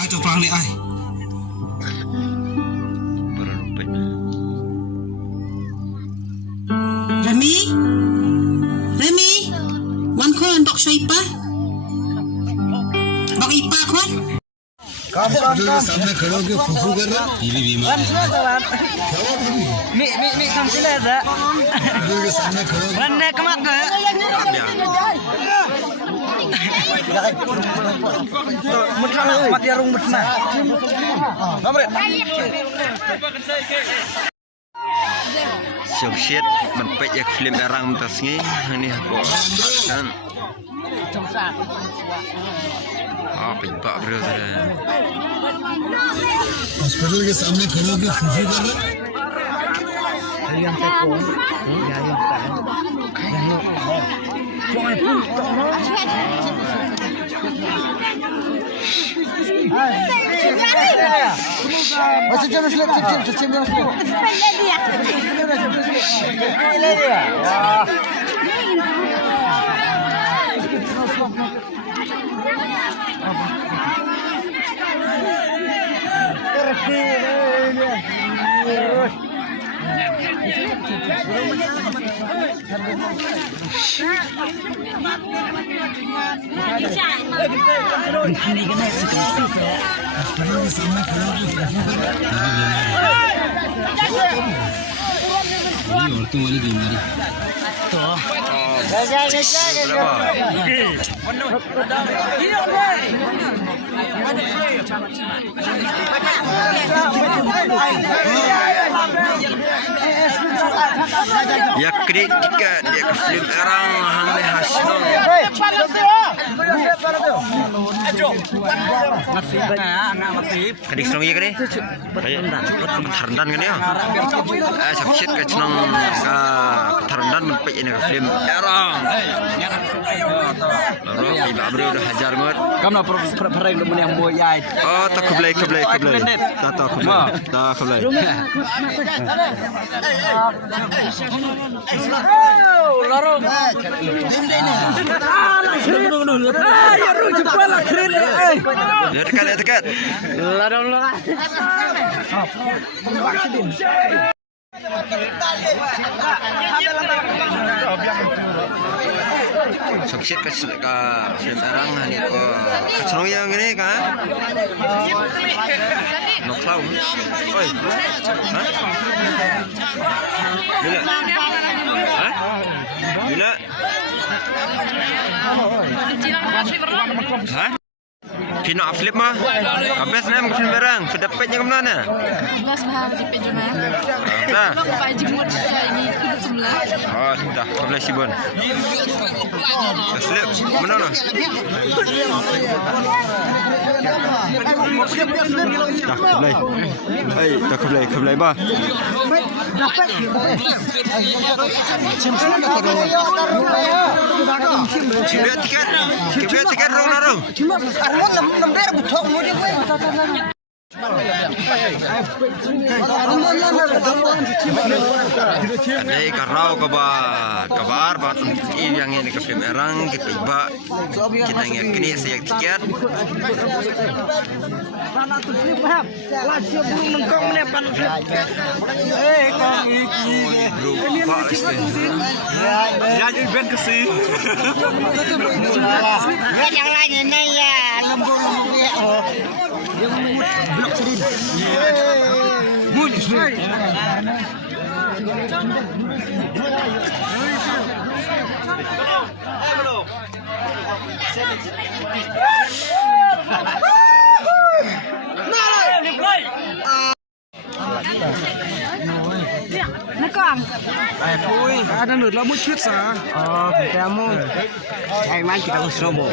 ai cho pang ni ai Remy? Remy? Wan ko untuk siya ipa? Bak ipa ko? काम सामने खड़े होकर फुफू कर रहा ये भी बीमार मी काम सिला जा के सामने खड़े होकर वन्ने कमा के मुठा मत यार मुठना हमरे Sukses menpek ya film erang tasngi ini apa kan pibak bro hospital के सामने खड़े होकर फुफू कर रहा yang telepon ya yang kan jangan pun Macam jam selip, macam jam selip. Ini dia. Wah. Ini kena sekali saya. Hospital के सामने खड़े होकर फुफू कर रहा ये औरतों वाली बीमारी ya kritika dia ke film erang hang le hasnong kadik strong ya kene tharandan kene ya sukses ke senang tharandan menpek ini ke film erang lalu ibu abri udah hajar ngot Kamu nak perang dengan yang boyai. oh tak keblai tak keblai Larung. Ya ru cepat lah keren. ya dekat Larung lah. sukses ke film erang hani ko kesenong yang ini kan no clown oi hah bila hah Kino flip mah, kabes nam film berang, sudah petnya ke mana? Mas mahal di pejama. Dah. Belum pak jemur ini ke sebelah. Oh, dah, kabel sibon. Flip, mana no? Dah kabel. Hey, dah kabel bah. Cibet tiket rong. Lembar betul mudi gue. Jadi karau kabar yang ini ke film erang kita iba kita ngekini siap tiket. Berupa Jadi band kesini. Yang lain ini ya lembur-lembur ya. Yang blok sedih. Munis. Nakong. Thôi, ada nửa là một chiếc xả. Kamu. Hai man kita harus robo.